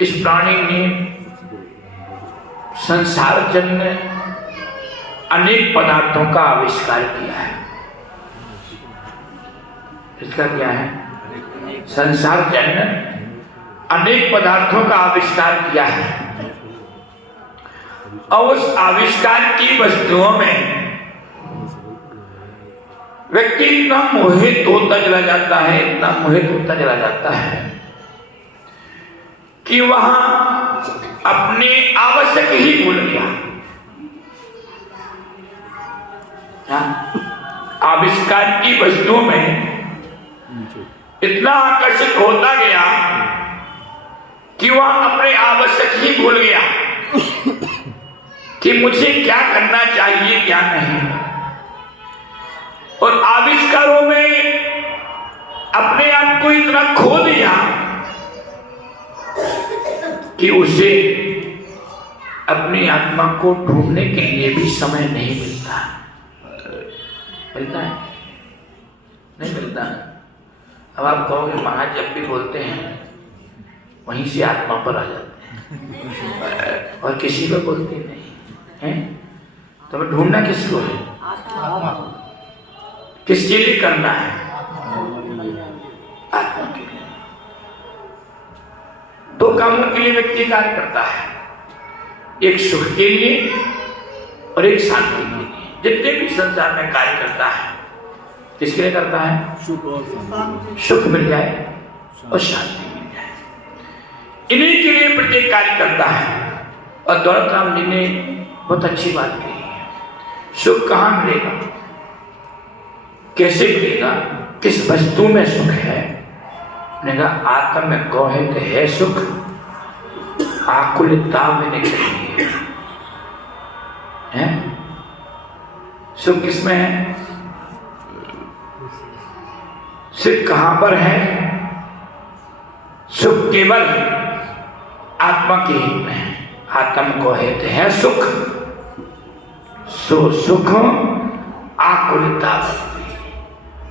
इस प्राणी ने संसार जन्य अनेक पदार्थों का आविष्कार किया है। इसका क्या है? संसार जन्य अनेक पदार्थों का आविष्कार किया है और उस आविष्कार की वस्तुओं में व्यक्ति इतना मोहित होता चला जाता है, इतना मोहित होता चला जाता है कि वहां अपने आवश्यक ही भूल गया। आविष्कार की वस्तुओं में इतना आकर्षित होता गया कि वह अपने आवश्यक ही भूल गया कि मुझे क्या करना चाहिए क्या नहीं। और आविष्कारों में अपने आप को इतना खो दिया कि उसे अपनी आत्मा को ढूंढने के लिए भी समय नहीं मिलता। मिलता है? नहीं मिलता। अब आप कहोगे महाराज जब भी बोलते हैं वहीं से आत्मा पर आ जाते हैं और किसी को बोलते नहीं हैं। तो हमें ढूंढना किसको है? किसके लिए करना है? आत्मा के लिए। दो कामों के लिए व्यक्ति कार्य करता है, एक सुख के लिए और एक शांति के लिए। जितने भी संसार में कार्य करता है किसके लिए करता है? सुख मिल जाए और शांति मिल जाए, इन्हीं के लिए प्रत्येक कार्य करता है। और दौलत राम जी ने बहुत अच्छी बात कही है। सुख कहाँ मिलेगा, कैसे मिलेगा, किस वस्तु में सुख है? आत्म में गौहित है सुख, आकुलता में नहीं है। सुख किसमें है? सुख कहां पर है? सुख केवल आत्मा के हित में है। आत्म को हित है सुख, सो सुख आकुलता।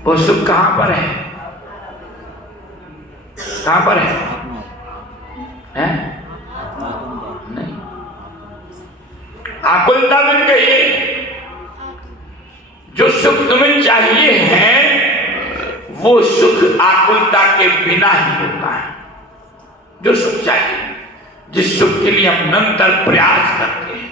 वो सुख कहां पर है? कहां पर है? हैं? नहीं। आकुलता में कहिए जो सुख तुम्हें चाहिए है वो सुख आकुलता के बिना ही होता है। जो सुख चाहिए, जिस सुख के लिए हम निरंतर प्रयास करते हैं,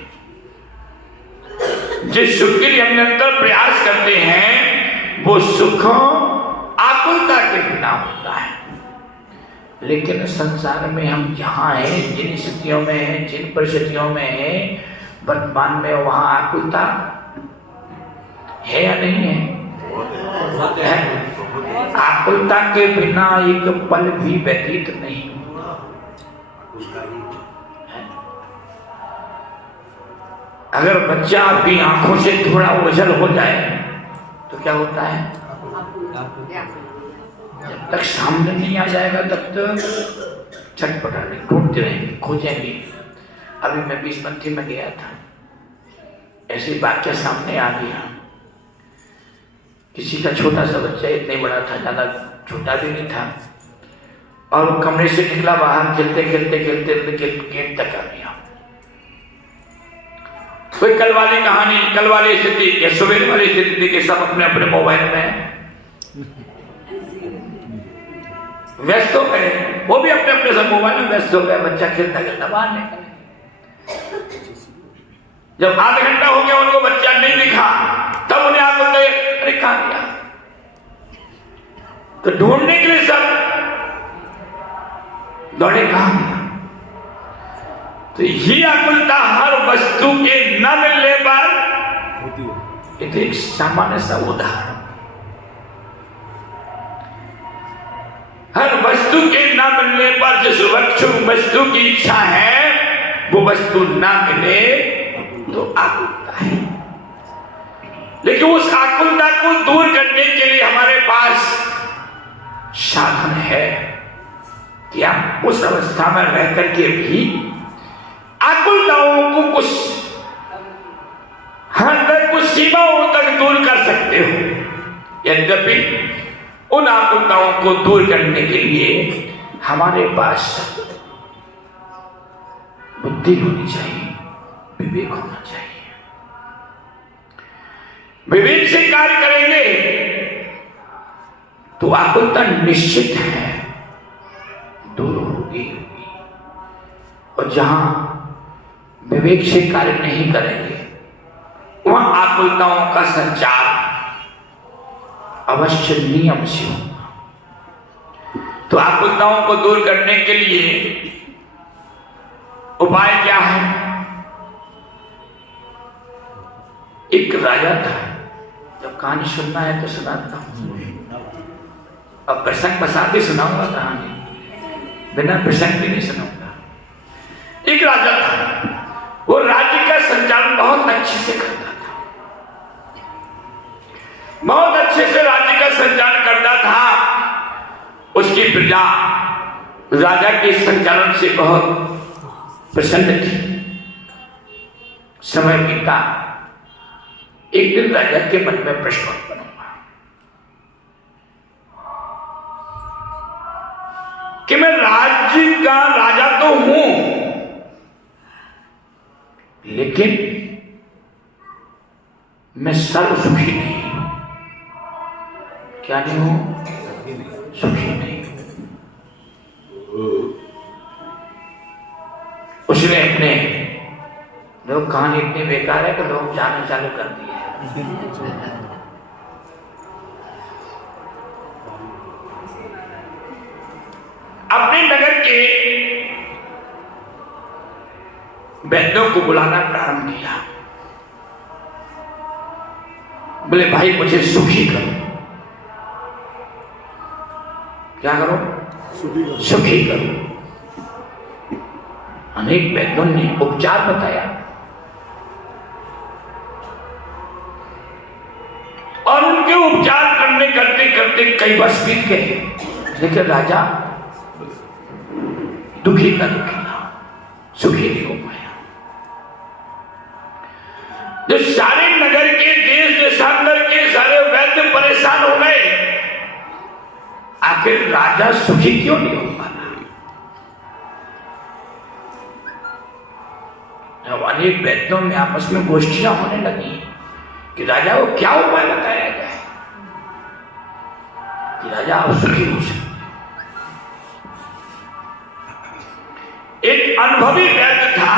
जिस सुख के लिए हम निरंतर प्रयास करते हैं वो सुख आकुलता के बिना होता है। लेकिन संसार में हम जहां हैं, जिन स्थितियों में हैं, जिन परिस्थितियों में हैं वर्तमान में, वहां आकुलता है या नहीं है? आकुलता के बिना एक पल भी व्यतीत नहीं होता। अगर बच्चा आपकी आंखों से थोड़ा ओझल हो जाए तो क्या होता है? जब तक सामने नहीं आ जाएगा तब तक छटपटाने, ढूंढते रहेंगे, खोजेंगे। अभी मैं 20 में गया था, ऐसे वाक्य सामने आ गया। किसी का छोटा सा बच्चा, इतने बड़ा था, ज्यादा छोटा भी नहीं था, और वो कमरे से निकला बाहर, खेलते खेलते खेलते गेट तक आ गया। कोई कल वाली कहानी, कल वाली स्थिति या सुबह वाली स्थिति थी कि सब अपने अपने मोबाइल में व्यस्त हो गए। वो भी अपने अपने सब मोबाइल में व्यस्त हो गए। बच्चा खेलता खेलता बाहर निकल। जब आधा घंटा हो गया उनको बच्चा नहीं दिखा, तब उन्हें आप बोलते अरे कहां गया? तो ढूंढने के लिए सब दौड़े, कहां गया? तो यही आकुलता हर वस्तु के न मिलने पर होती है। ये एक सामान्य सा उदाहरण। हर वस्तु के न मिलने पर जिस वस्तु की इच्छा है वो वस्तु ना मिले तो आकुलता है। लेकिन उस आकुलता को दूर करने के लिए हमारे पास साधन है कि आप उस अवस्था में रह करके भी आकुलताओं को कुछ हद तक, कुछ सीमाओं तक दूर कर सकते हो। यद्यपि उन आकुलताओं को दूर करने के लिए हमारे पास बुद्धि होनी चाहिए, विवेक होना चाहिए। विवेक से कार्य करेंगे तो आकुलता निश्चित है दूर होगी। और जहां विवेक से कार्य नहीं करेंगे वहां आकुलताओं का संचार अवश्य नियम से होगा। तो आकुलताओं को दूर करने के लिए उपाय क्या है? एक राजा था, जब कहानी सुनना है तो सुनाता हूं। अब प्रसंग बसाते सुनाऊंगा कहानी, बिना प्रसंग भी नहीं सुनाऊंगा। एक राजा था, वो राज्य का संचालन बहुत अच्छे से करता था, बहुत अच्छे से राज्य का संचालन करता था। उसकी प्रजा राजा के संचालन से बहुत प्रसन्न थी। समय बीता, एक दिन राजा के मन में प्रश्न उत्पन्न हुआ कि मैं राज्य का राजा तो हूं, लेकिन मैं सर्व सुखी नहीं हूं। क्या नहीं हूं? सुखी नहीं हूं। उसने अपने, लोग कहानी इतनी बेकार है कि लोग जाना चालू कर दिए। अपने नगर के वैद्यों को बुलाना प्रारंभ किया। बोले भाई मुझे सुखी करो। क्या करो? सुखी करो। अनेक वैद्यों ने उपचार बताया और उनके उपचार करने करते करते कई वर्ष बीत गए, लेकिन राजा दुखी का दुखी था, सुखी नहीं हो पाया। जो सारे नगर के, देश देशांतर के सारे वैद्य परेशान हो गए, आखिर राजा सुखी क्यों नहीं हो पाता? जब अनेक वैद्यों में आपस में गोष्ठियां होने लगी कि राजा को क्या उपाय बताया जाए कि राजा आप सुखी हो सकते। एक अनुभवी वैद्य था,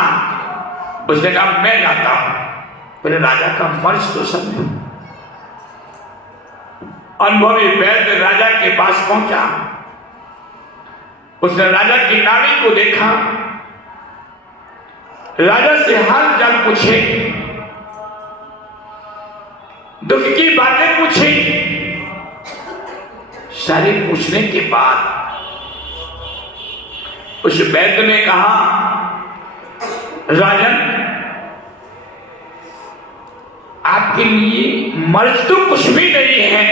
उसने कहा मैं जाता हूं, पहले राजा का मर्ज तो समझो। अनुभवी वैद्य राजा के पास पहुंचा। उसने राजा की नाड़ी को देखा, राजा से हाल चाल पूछे, दुख की बातें पूछी। सारी पूछने के बाद उस वैद्य ने कहा राजन, आपके लिए मर्ज तो कुछ भी नहीं है,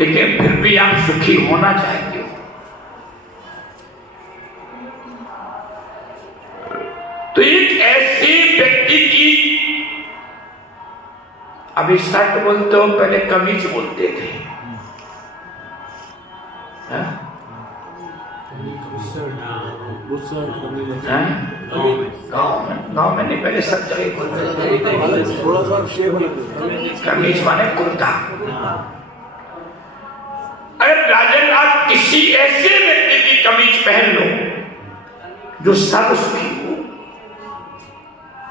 लेकिन फिर भी आप सुखी होना चाहते हो। तो एक ऐसे व्यक्ति की, अभी शर्ट बोलते हो, पहले कमीज बोलते थे। गाँव में नहीं, पहले सब जगह बोलते थे। थोड़ा सा कमीज माने कुर्ता। अगर राजन आप किसी ऐसे व्यक्ति की कमीज पहन लो जो सर्व सुखी हो,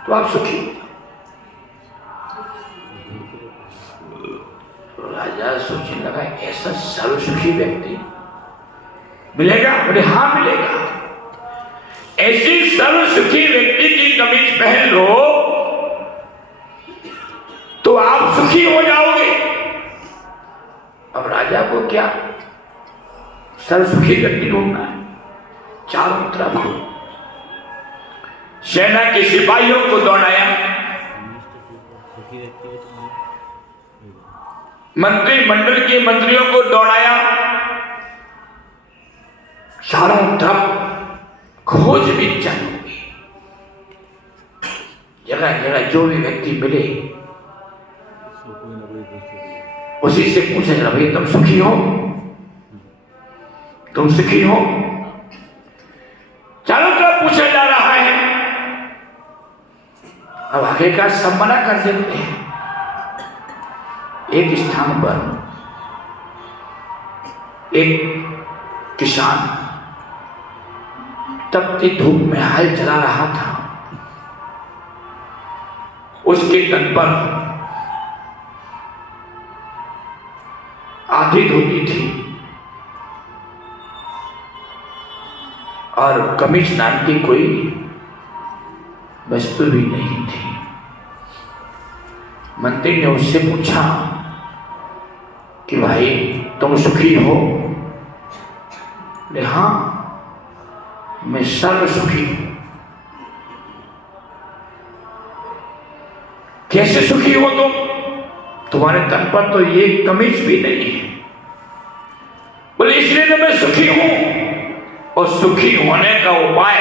तो आप सुखी हो। तो राजा सोचने लगा ऐसा सर्व सुखी व्यक्ति मिलेगा? बोले हाँ मिलेगा। ऐसी सर्व सुखी व्यक्ति की कमीज पहन लो तो आप सुखी हो जाओगे। अब राजा को क्या सर्व सुखी व्यक्ति ढूंढना है? चारों तरफ सेना के सिपाहियों को दौड़ाया, मंत्रिमंडल के मंत्रियों को दौड़ाया, चारों तरफ खोज भी चालू हुई। जगह जगह जो भी व्यक्ति मिले उसी से पूछा जा रहा, भाई तुम सुखी हो? तुम सुखी हो? चारों तरफ पूछा जा रहा है। अब आगे का सब मना कर देते हैं। एक स्थान पर एक किसान तपती धूप में हल चला रहा था। उसके तन पर आधी धोती थी और कमीज नाम की कोई वस्तु भी नहीं थी। मंत्री ने उससे पूछा कि भाई तुम सुखी हो? बोले हाँ, मैं सर्व सुखी हूं। कैसे सुखी हो तुम? तुम्हारे तन पर तो ये कमीज भी नहीं है। बोले इसलिए तो मैं सुखी हूं, और सुखी होने का उपाय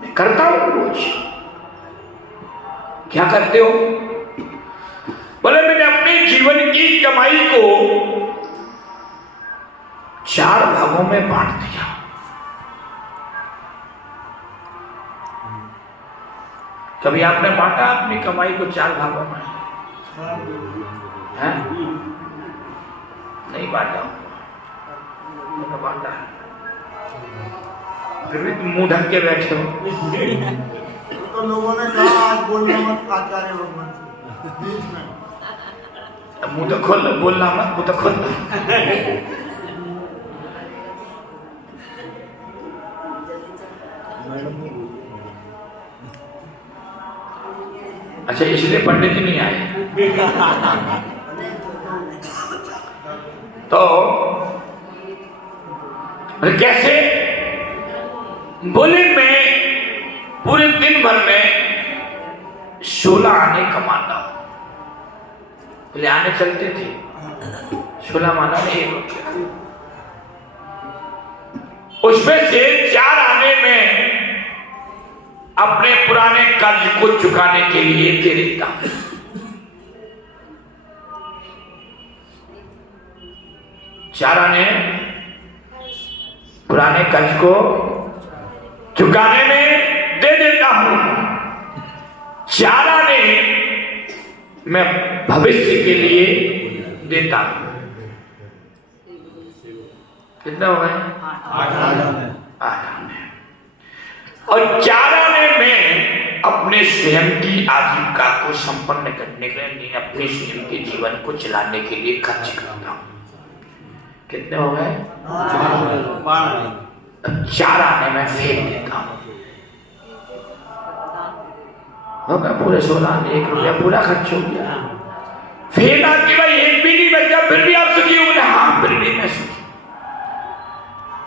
मैं करता हूं रोज। क्या करते हो? बोले मैंने अपने जीवन की कमाई को 4 भागों में बांट दिया। कभी आपने बांटा अपनी कमाई को 4 भागों में? हैं? नहीं बांटा? मैंने बांटा। फिर भी तुम मुंह ढक के बैठे हो। तो लोगों ने कहा आज बोलना मत आचार्य भगवान बीच में। मुंह तो खोल, बोलना मत, मुंह तो खोल। अच्छा, इसलिए पंडित जी नहीं आए। तो कैसे? बोले मैं पूरे दिन भर में 16 आने कमाता हूं। बोले आने चलते थे, 16 माना नहीं, 1 रुपया। उसमें से 4 आने में अपने पुराने कर्ज को चुकाने के लिए दे देता हूं। चार आने पुराने कर्ज को चुकाने में दे देता हूं। 4 आने मैं भविष्य के लिए देता हूं। कितना हो गए? 8 आने। और 4 आने में अपने स्वयं की आजीविका को संपन्न करने के लिए, अपने स्वयं के जीवन को चलाने के लिए खर्च करता हूं। कितने हो गए? 4 आने में फेंक देता हूं। हो गया पूरे 16 आने, 1 रुपया पूरा खर्च हो गया। फिर आपकी भाई 1 भी नहीं बचा, फिर भी आप सुखी हो? हाँ, फिर भी मैं सुखी।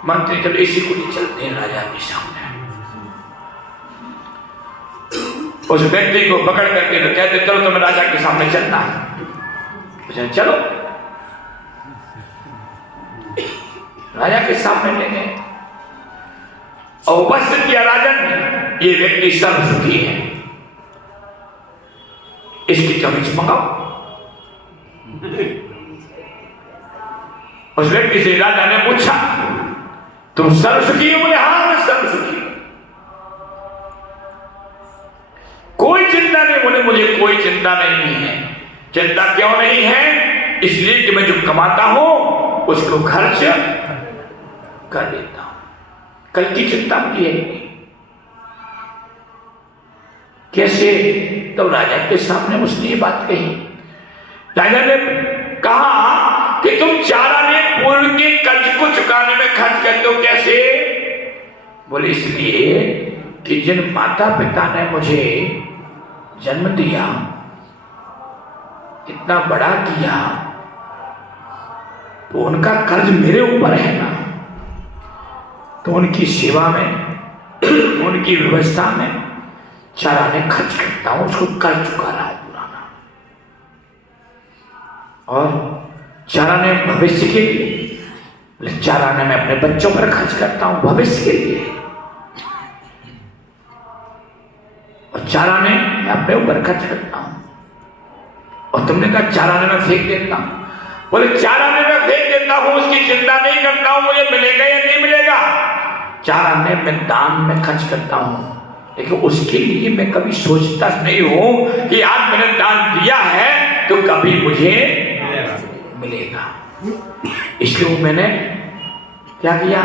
मंत्री चलो इसी को नहीं चलते हैं राजा के सामने। उस व्यक्ति को पकड़ करके तो कहते चलो तुम्हें राजा के सामने चलना है। चलो राजा के सामने ले गए और उपस्थित किया राजन, ये व्यक्ति सर्व सुखी है, इसकी कमीज मंगाओ। उस व्यक्ति से राजा ने पूछा तुम सर्व सुखी हो? बोले हाँ मैं सर्व सुखी हूं, कोई चिंता नहीं। बोले मुझे कोई चिंता नहीं है। चिंता क्यों नहीं है? इसलिए कि मैं जो कमाता हूं उसको खर्च कर देता हूं, कल की चिंता मुझे है। कैसे? तो राजा के सामने उसने ये बात कही। राजा ने कहा कि तुम 4 आने पूर्व के कर्ज को चुकाने में खर्च करते हो। कैसे? बोले इसलिए कि जिन माता पिता ने मुझे जन्म दिया, इतना बड़ा किया, तो उनका कर्ज मेरे ऊपर है ना, तो उनकी सेवा में, उनकी व्यवस्था में 4 आने खर्च करता हूं, उसको कर्ज चुका रहा हूं पुराना। और 4 आने भविष्य के लिए, 4 आने मैं अपने बच्चों पर खर्च करता हूं भविष्य के लिए, और 4 आने मैं अपने ऊपर खर्च करता हूं। और तुमने कहा 4 आने में फेंक देता हूं। बोले 4 आने में फेंक देता हूं, उसकी चिंता नहीं करता हूं मुझे मिलेगा या नहीं मिलेगा। 4 आने मैं दान में खर्च करता हूं, लेकिन उसके लिए मैं कभी सोचता नहीं हूं कि आज मैंने दान दिया है तो कभी मुझे मिलेगा। इसलिए वो मैंने क्या किया,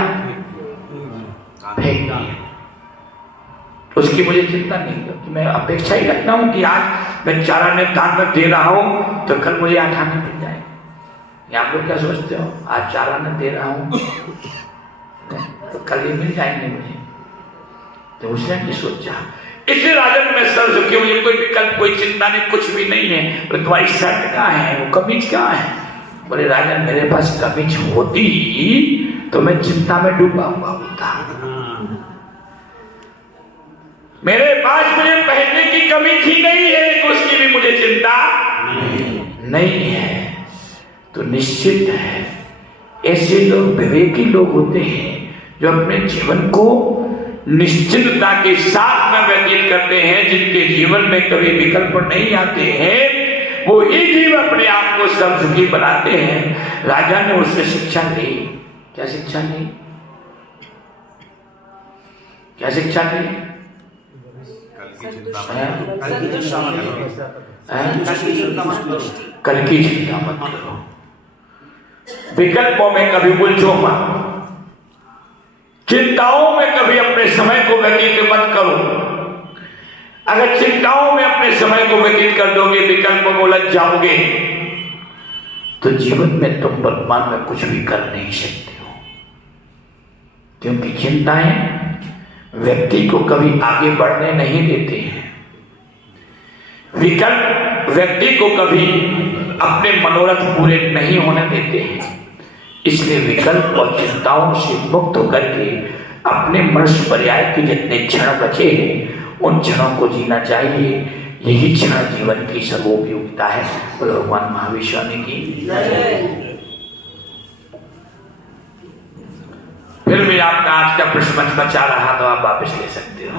फेंक दिया। उसकी मुझे चिंता नहीं, क्योंकि मैं अपेक्षा ही रखता हूं कि आज मैं चारा ने दान में दे रहा हूं तो कल मुझे आठाने मिल जाए। आप लोग क्या सोचते हो, आज चारा ने दे रहा हूं तो कल ये मिल जाएंगे मुझे, तो उसने नहीं सोचा। इसलिए राजन में सर झुके, मुझे कोई विकल्प, कोई चिंता नहीं, कुछ भी नहीं है। तो तुम्हारी शर्ट कहाँ है, वो कमीज कहाँ है? बोले राजन मेरे पास कमीज होती तो मैं चिंता में डूबा हुआ होता। मेरे पास मुझे पहनने की कमीज ही नहीं है तो उसकी भी मुझे चिंता नहीं है। तो निश्चित है ऐसे लोग विवेकी लोग होते हैं जो अपने जीवन को निश्चितता के साथ में व्यतीत करते हैं, जिनके जीवन में कभी विकल्प नहीं आते हैं, वो ही जीव अपने आप को सर्वसुखी बनाते हैं। राजा ने उससे शिक्षा ली। क्या शिक्षा ली? क्या शिक्षा ली? कल की चिंता मत करो, विकल्पों में कभी उलझो मत, चिंताओं में कभी अपने समय को व्यतीत मत करो। अगर चिंताओं में अपने समय को व्यतीत कर दोगे, विकल्पों में उलझ जाओगे, तो जीवन में तुम वर्तमान में कुछ भी कर नहीं सकते हो। क्योंकि चिंताएं व्यक्ति को कभी आगे बढ़ने नहीं देते हैं। विकल्प व्यक्ति को कभी अपने मनोरथ पूरे नहीं होने देते हैं। इसलिए विकल्प और चिंताओं से मुक्त होकर के अपने मनुष्य पर्याय के जितने क्षण बचे हैं उन क्षणों को जीना चाहिए। यही क्षण जीवन की सर्वोपयोगिता है। भगवान महावीर ने की। फिर भी आपका आज का प्रश्न बचा रहा तो आप वापस ले सकते हो।